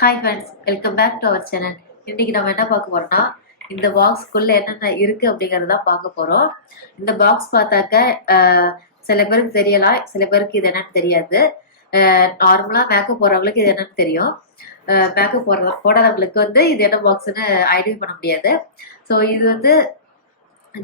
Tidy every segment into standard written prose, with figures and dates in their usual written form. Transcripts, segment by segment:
Hi friends, welcome back to our channel. இன்னைக்கு நம்ம என்ன பார்க்க போறோம்னா, இந்த பாக்ஸ்க்குள்ள என்னென்ன இருக்கு அப்படிங்கறத பார்க்க போறோம். இந்த பாக்ஸ் பார்த்தாக்க சில பேருக்கு தெரியலாம், சில பேருக்கு இது என்னன்னு தெரியாது. நார்மலா மேக்கப் போடுறவங்களுக்கு இது என்னன்னு தெரியும். மேக்கப் போடாதவங்களுக்கு வந்து இது என்ன பாக்ஸ்ன்னு ஐடியா பண்ண முடியாது. ஸோ இது வந்து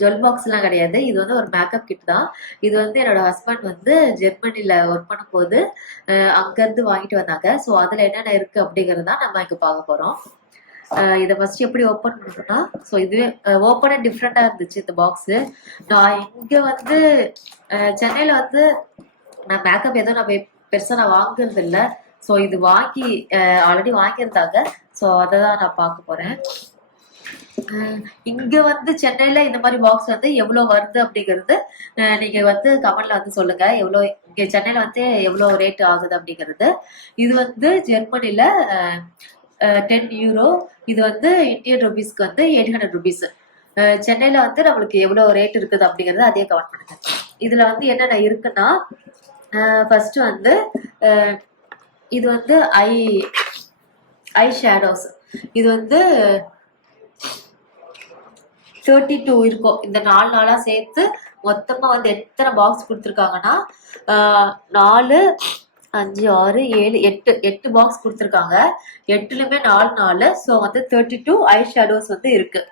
ஜுவல் பாக்ஸ்லாம் கிடையாது. இது வந்து ஒரு மேக்கப் கிட் தான். இது வந்து என்னோட ஹஸ்பண்ட் வந்து ஜெர்மனில ஒர்க் பண்ணும்போது அங்கேருந்து வாங்கிட்டு வந்தாங்க. ஸோ அதில் என்னென்ன இருக்கு அப்படிங்கிறது தான் நம்ம இங்கே பார்க்க போகிறோம். இதை ஃபர்ஸ்ட் எப்படி ஓப்பன் பண்ணுறோம்னா, ஸோ இதுவே ஓப்பனே டிஃப்ரெண்ட்டாக இருந்துச்சு இந்த பாக்ஸு. நான் இங்கே வந்து சென்னையில் வந்து நான் மேக்கப் எதுவும் நான் பெருசாக நான் வாங்குறது இல்லை. ஸோ இது வாங்கி ஆல்ரெடி வாங்கியிருந்தாங்க. ஸோ அதை தான் நான் பார்க்க போகிறேன். இங்க வந்து சென்னையில இந்த மாதிரி பாக்ஸ் வந்து எவ்வளவு வருது அப்படிங்கிறது நீங்க வந்து கமெண்ட்ல வந்து சொல்லுங்க. எவ்வளவு இங்க சென்னையில வந்து எவ்வளவு ரேட் ஆகுது அப்படிங்கிறது. இது வந்து ஜெர்மனில 10 யூரோ. இது வந்து இந்தியன் ருபீஸ்க்கு வந்து 800 ருபீஸ். சென்னையில வந்து நம்மளுக்கு எவ்வளவு ரேட் இருக்குது அப்படிங்கறது அதே கமெண்ட் பண்ணுங்க. இதுல வந்து என்னென்ன இருக்குன்னா, ஃபர்ஸ்ட் வந்து இது வந்து ஐ ஷேடோஸ். இது வந்து 32 இருக்கும். இந்த 4 நாளா சேர்த்து மொத்தமா வந்து எத்தனை பாக்ஸ் கொடுத்துருக்காங்கன்னா 4, 5, 6, 7, 8 பாக்ஸ் கொடுத்துருக்காங்க. 8லுமே 4. ஸோ வந்து 32 ஐ ஷேடோஸ் வந்து இருக்கு.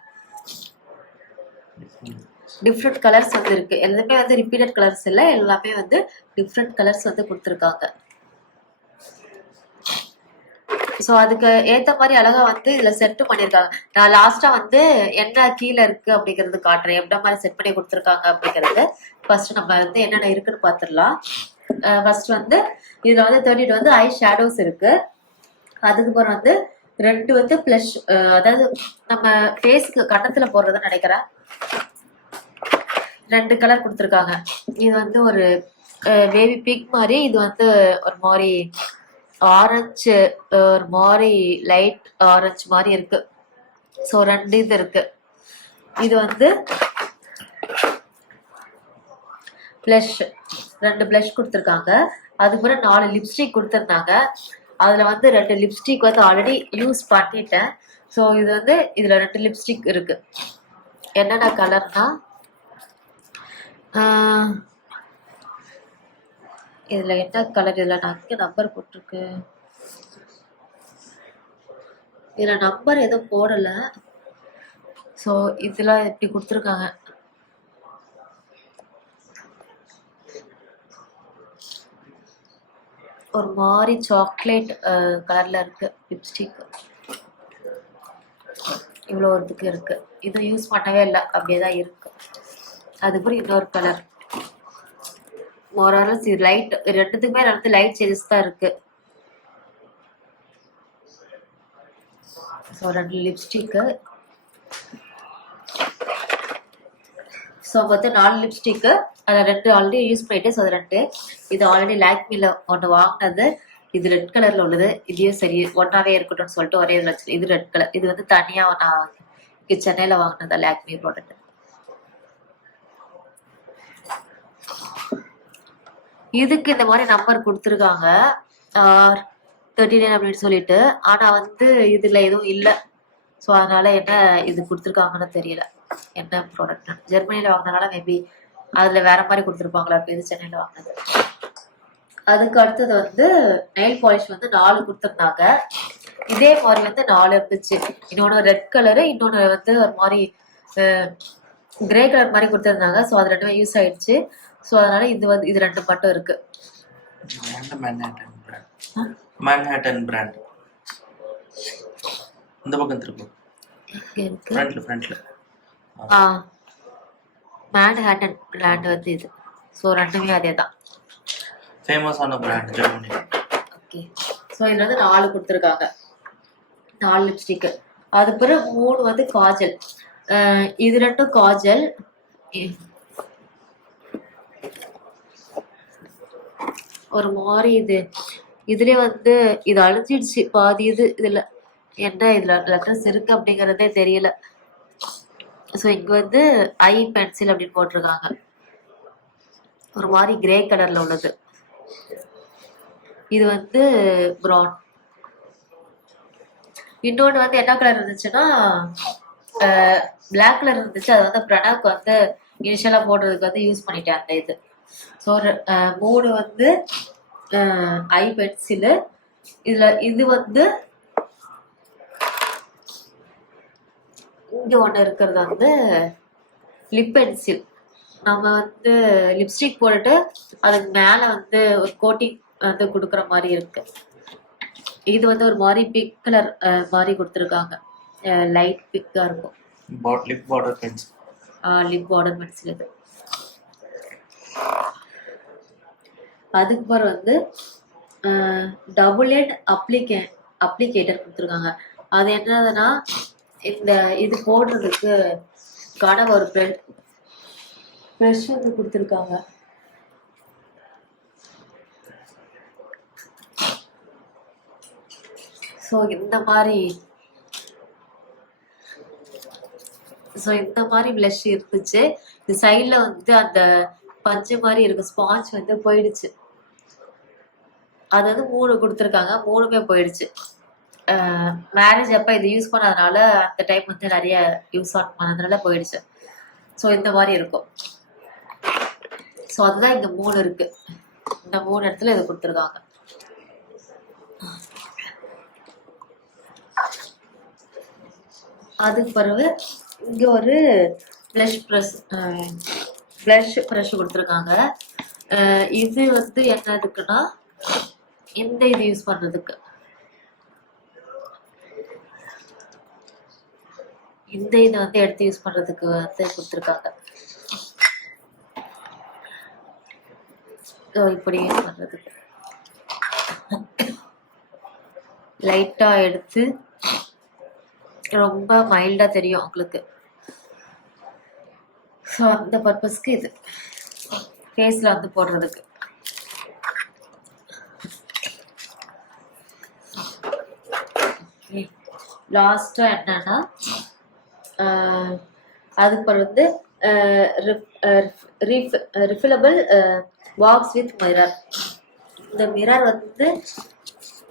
டிஃப்ரெண்ட் கலர்ஸ் வந்து இருக்கு. எல்லாமே வந்து ரிப்பீட்டட் கலர்ஸ் இல்லை, எல்லாமே வந்து டிஃப்ரெண்ட் கலர்ஸ் வந்து கொடுத்துருக்காங்க. ஸோ அதுக்கு ஏற்ற மாதிரி அழகா வந்து இதுல செட் பண்ணியிருக்காங்க. நான் லாஸ்டா வந்து என்ன கீழே இருக்கு அப்படிங்கிறது காட்டுறேன், எப்படி மாதிரி செட் பண்ணி கொடுத்துருக்காங்க அப்படிங்கிறது. ஃபர்ஸ்ட் நம்ம வந்து என்னென்ன இருக்குன்னு பார்த்துடலாம். ஃபர்ஸ்ட் வந்து இதுல வந்து 32 வந்து ஐ ஷேடோஸ் இருக்கு. அதுக்கப்புறம் வந்து 2 வந்து பிளஷ், அதாவது நம்ம ஃபேஸ்க்கு கன்னத்துல போடுறதுன்னு நினைக்கிறேன். 2 கலர் கொடுத்துருக்காங்க. இது வந்து ஒரு பேபி பிங்க் மாதிரி, இது வந்து ஒரு மாதிரி ஆரஞ்சு, ஒரு மாதிரி லைட் ஆரஞ்சு மாதிரி இருக்கு. ஸோ 2 இது இருக்கு. இது வந்து பிளஷ், 2 பிளஷ் கொடுத்துருக்காங்க. அதுக்கப்புறம் 4 லிப்ஸ்டிக் கொடுத்துருந்தாங்க. அதுல வந்து 2 லிப்ஸ்டிக் வந்து ஆல்ரெடி யூஸ் பண்ணிட்டேன். ஸோ இது வந்து இதுல 2 லிப்ஸ்டிக் இருக்கு. என்னென்ன கலர்னா, இதுல என்ன கலர், இதுல நான் இங்க நம்பர் போட்டிருக்கு. இதுல நம்பர் எதுவும் போடல. ஸோ இதெல்லாம் இப்படி கொடுத்துருக்காங்க. ஒரு மாதிரி சாக்லேட் கலர்ல இருக்கு லிப்ஸ்டிக். இவ்வளோ இதுக்கு இருக்கு. இது யூஸ் பண்ணவே இல்லை, அப்படியேதான் இருக்கு. அதுக்கப்புறம் இன்னொரு கலர் மோரல்ஸ் லைட், 2த்துக்குமே 2 லைட் சேஞ்சஸ் தான் இருக்கு. So 2 lipstick. ஸோ மொத்தம் 4 லிப்ஸ்டிக்கு. அதில் 2 ஆல்ரெடி யூஸ் பண்ணிட்டு, ஸோ அது 2. இது ஆல்ரெடி லாக்மில ஒன்று வாங்கினது. இது ரெட் கலர்ல உள்ளது. இதையும் சரி ஒன்னாவே இருக்கட்டும்னு சொல்லிட்டு ஒரே இதில் வச்சு. இது ரெட் கலர். இது வந்து தனியா நான் இங்கே சென்னையில் வாங்கினது லாக்மி ப்ராடக்ட். இதுக்கு இந்த மாதிரி நம்பர் கொடுத்துருக்காங்க 39 அப்படின்னு சொல்லிட்டு. ஆனா வந்து இதுல எதுவும் இல்லை. ஸோ அதனால என்ன இது கொடுத்துருக்காங்கன்னு தெரியல, என்ன ப்ராடக்ட். ஜெர்மனியில வாங்கினதுனால மேபி அதுல வேற மாதிரி கொடுத்துருப்பாங்களா. இது சென்னையில வாங்கினது. அதுக்கு அடுத்தது வந்து நெயில் பாலிஷ் வந்து 4 கொடுத்துருந்தாங்க. இதே மாதிரி வந்து 4 இருந்துச்சு. இன்னொன்று ரெட் கலரு, இன்னொன்று வந்து ஒரு மாதிரி கிரே கலர் மாதிரி கொடுத்துருந்தாங்க. ஸோ அது 2மே யூஸ் ஆயிடுச்சு. ஸோ அதனால இது வந்து இது 2 மட்டும் இருக்கு. Manhattan brand. இந்த பக்கம் திருப்பு. ஃப்ரண்ட்ல. மேன்ஹாட்டன் பிராண்ட் வந்து இது. ஸோ 2மே அதே தான். ஃபேமஸான பிராண்ட் ஜெர்மனி. ஓகே. ஸோ இதுல வந்து 4 கொடுத்துருக்காங்க. 4 லிப்ஸ்டிக். அதுக்கப்புறம் 3 வந்து காஜல். இது 2 காஜல். ஒரு மாதிரி இதுலயே வந்து இது அழிஞ்சிடுச்சு பாதி. இதுல என்ன இதுல லெட்டர்ஸ் இருக்கு அப்படிங்கறதே தெரியல. ஸோ இங்க வந்து ஐ பென்சில் அப்படின்னு போட்டிருக்காங்க. ஒரு மாதிரி கிரே கலர்ல உள்ளது. இது வந்து ப்ரௌன். இன்னொன்று வந்து என்ன கலர் இருந்துச்சுன்னா பிளாக் கலர் இருந்துச்சு. அது வந்து பிரணாவுக்கு வந்து இனிஷியலாக போடுறதுக்கு வந்து யூஸ் பண்ணிட்டேன் அந்த இது. ஸோ 3 வந்து ஐ பென்சிலு. இது வந்து இங்கே ஒன்று இருக்கிறது வந்து லிப் பென்சில். நம்ம வந்து லிப்ஸ்டிக் போட்டுட்டு அதுக்கு மேலே வந்து ஒரு கோட்டிங் வந்து கொடுக்குற மாதிரி இருக்கு. இது வந்து ஒரு மாதிரி பிங்க் கலர் மாதிரி கொடுத்துருக்காங்க. லைட் பிங்காக இருக்கும். Lip border pencil. Lip border pencil இது. அதுக்கு பிறகு வந்து டபுள் எண்ட் அப்ளிகேட்டர் கொடுத்துருக்காங்க. அது என்னதுன்னா இந்த இது போடுறதுக்கு ஒரு ப்ரஷ் வந்து கொடுத்துருக்காங்க. ஸோ இந்த மாதிரி ப்ளஷ் இருந்துச்சு. இந்த சைடில் வந்து அந்த பஞ்சு மாதிரி இருக்கு ஸ்பாஞ்ச் வந்து போயிடுச்சு. அது வந்து 3 கொடுத்துருக்காங்க. 3மே போயிடுச்சு. மேரேஜ் அப்போ இது யூஸ் பண்ணதுனால அந்த டைம் வந்து நிறைய யூஸ் ஆன் பண்ணதுனால போயிடுச்சு. ஸோ இந்த மாதிரி இருக்கும். ஸோ அதுதான் இந்த 3 இருக்கு. இந்த 3 இடத்துல இது கொடுத்துருக்காங்க. அதுக்கு பிறகு இங்க ஒரு ப்ளஷ் ப்ரஷ் கொடுத்துருக்காங்க. இது வந்து என்ன இருக்குன்னா இந்த இது யூஸ் பண்றதுக்கு இந்த இதை வந்து எடுத்து யூஸ் பண்றதுக்கு வந்து கொடுத்துருக்காங்க. இப்படி யூஸ் பண்றதுக்கு லைட்டா எடுத்து ரொம்ப மைல்டா தெரியும் உங்களுக்கு. ஸோ அந்த பர்பஸ்க்கு இது ஃபேஸ்ல வந்து போடுறதுக்கு. லாஸ்டா என்னன்னா அதுக்கு வந்து ரிஃபிலபிள் பாக்ஸ் வித் மிரர். இந்த மிரர் வந்து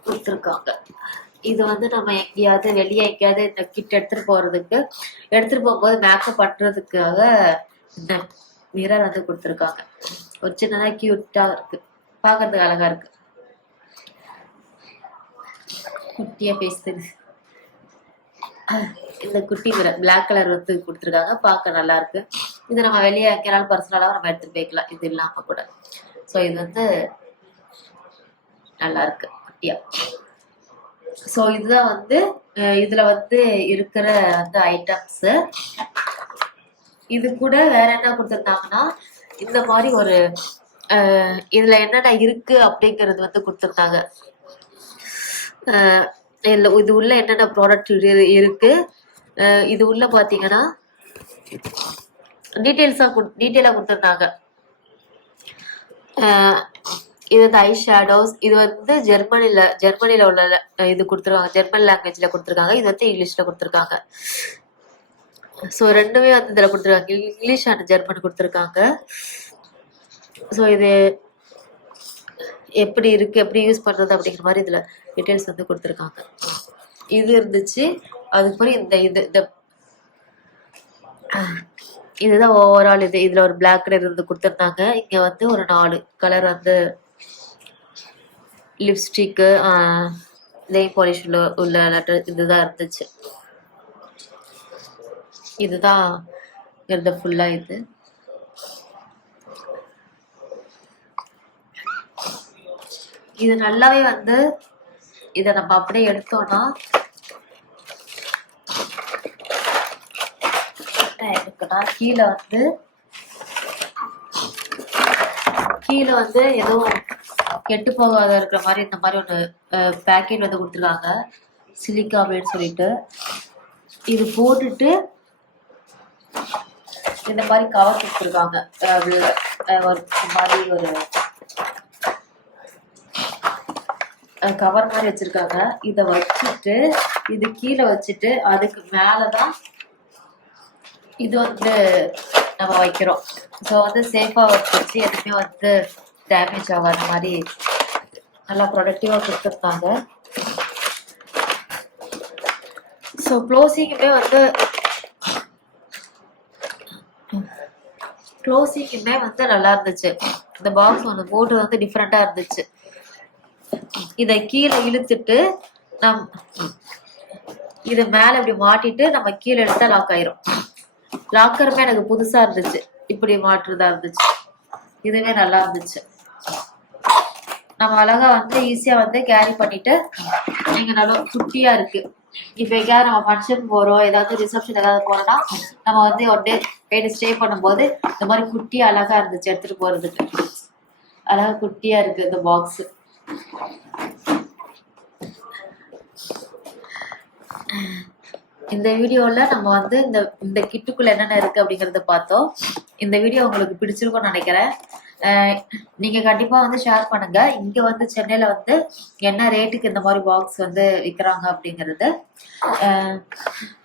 கொடுத்துருக்காங்க. இது வந்து நம்ம எங்கேயாவது வெளியே எங்கேயாவது இந்த கிட் எடுத்துட்டு போகும்போது மேக்கப் பண்றதுக்காக இந்த மிரர் வந்து கொடுத்துருக்காங்க. ஒரு சின்னதா கியூட்டா இருக்கு, பாக்குறதுக்கு அழகா இருக்கு. குட்டியா ஃபேஸ் தெரியுது. இந்த குட்டி மிரர் பிளாக் கலர் வந்து கொடுத்துருக்காங்க. பார்க்க நல்லா இருக்கு. இது நம்ம வெளியே எங்கேனாலும் பர்சனலாக நம்ம எடுத்துட்டு போய்க்கலாம் இது இல்லாம கூட. ஸோ இது வந்து நல்லா இருக்கு குட்டியா. ஸோ இதுதான் வந்து இதுல வந்து இருக்கிற அந்த ஐட்டம்ஸ். இது கூட வேற என்ன கொடுத்துருந்தாங்கன்னா இந்த மாதிரி ஒரு இதுல என்னென்ன இருக்கு அப்படிங்கிறது வந்து கொடுத்துருந்தாங்க. இது உள்ள என்னென்ன ப்ராடக்ட் இருக்கு, இது உள்ள பாத்தீங்கன்னா டீட்டெயிலா கொடுத்துருந்தாங்க. இது வந்து ஐஷேடோஸ். இது வந்து ஜெர்மனில உள்ள இது கொடுத்துருக்காங்க. ஜெர்மன் லாங்குவேஜ்ல கொடுத்துருக்காங்க. இது வந்து இங்கிலீஷ்ல கொடுத்துருக்காங்க. ஸோ ரெண்டுமே வந்து இதுல கொடுத்துருக்காங்க. இங்கிலீஷ் அண்ட் ஜெர்மன் கொடுத்துருக்காங்க. ஸோ இது எப்படி இருக்கு, எப்படி யூஸ் பண்றது அப்படிங்கிற மாதிரி இதுல டீட்டெயில்ஸ் வந்து கொடுத்துருக்காங்க. இது இருந்துச்சு. அதுக்கப்புறம் இதுதான் ஓவரால். இதுல ஒரு பிளாக் கலர் இருந்து கொடுத்துருந்தாங்க. இங்க வந்து ஒரு 4 கலர் வந்து லிப்ஸ்டிக்கு நெயில் பாலிஷ் உள்ள லெட்டர் இதுதான் இருந்துச்சு. இதுதான் இருந்த ஃபுல்லா. இது நல்லாவே வந்து இதை நம்ம அப்படியே எடுத்தோம்னா கீழே வந்து எதுவும் கெட்டு போகாத இருக்கிற மாதிரி இந்த மாதிரி ஒரு பேக்கெட் வந்து கொடுத்துருக்காங்க. சிலிக்கா அப்படின்னு சொல்லிட்டு இது போட்டுட்டு இந்த மாதிரி கவர் கொடுத்துருக்காங்க. ஒரு மாதிரி ஒரு கவர் மாதிரி வச்சிருக்காங்க. இதை வச்சுட்டு இது கீழே வச்சுட்டு அதுக்கு மேலதான் இது வந்து நம்ம வைக்கிறோம். ஸோ வந்து சேஃபா வச்சு எதுவுமே வந்து டேமேஜ் ஆகாத மாதிரி நல்லா ப்ரொடக்டிவா கொடுத்துருக்காங்க. ஸோ க்ளோசிங்குமே வந்து நல்லா இருந்துச்சு. இந்த பாக்ஸ் வந்து போட்டு வந்து டிஃப்ரெண்டா இருந்துச்சு. இதை கீழே இழுத்துட்டு இதை மேல இப்படி மாட்டிட்டு நம்ம கீழே எடுத்தா லாக் ஆயிரும். லாக்கருமே எனக்கு புதுசா இருந்துச்சு, இப்படி மாட்டுறதா இருந்துச்சு. இதுவே நல்லா இருந்துச்சு. நம்ம அழகா வந்து ஈஸியா வந்து கேரி பண்ணிட்டு நீங்க நல்லா குட்டியா இருக்கு. இப்ப எங்கேயாவது நம்ம ஃபங்க்ஷன் போறோம், ஏதாவது ரிசப்ஷன் ஏதாவது போறோம்னா நம்ம வந்து ஒன் டே போயிட்டு ஸ்டே பண்ணும்போது இந்த மாதிரி குட்டியா அழகா இருந்துச்சு எடுத்துட்டு போறதுக்கு. அழகா குட்டியா இருக்கு இந்த பாக்ஸ். இந்த வீடியோல நம்ம வந்து இந்த கிட்டுக்குள்ள என்னென்ன இருக்கு அப்படிங்கறத பார்த்தோம். இந்த வீடியோ உங்களுக்கு பிடிச்சிருக்கும்னு நினைக்கிறேன். நீங்க கண்டிப்பா வந்து ஷேர் பண்ணுங்க. இங்க வந்து சென்னையில வந்து என்ன ரேட்டுக்கு இந்த மாதிரி பாக்ஸ் வந்து விற்கிறாங்க அப்படிங்கிறது.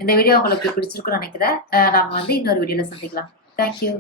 இந்த வீடியோ உங்களுக்கு பிடிச்சிருக்கும்னு நினைக்கிறேன். நாம வந்து இன்னொரு வீடியோல சந்திக்கலாம். தேங்க்யூ.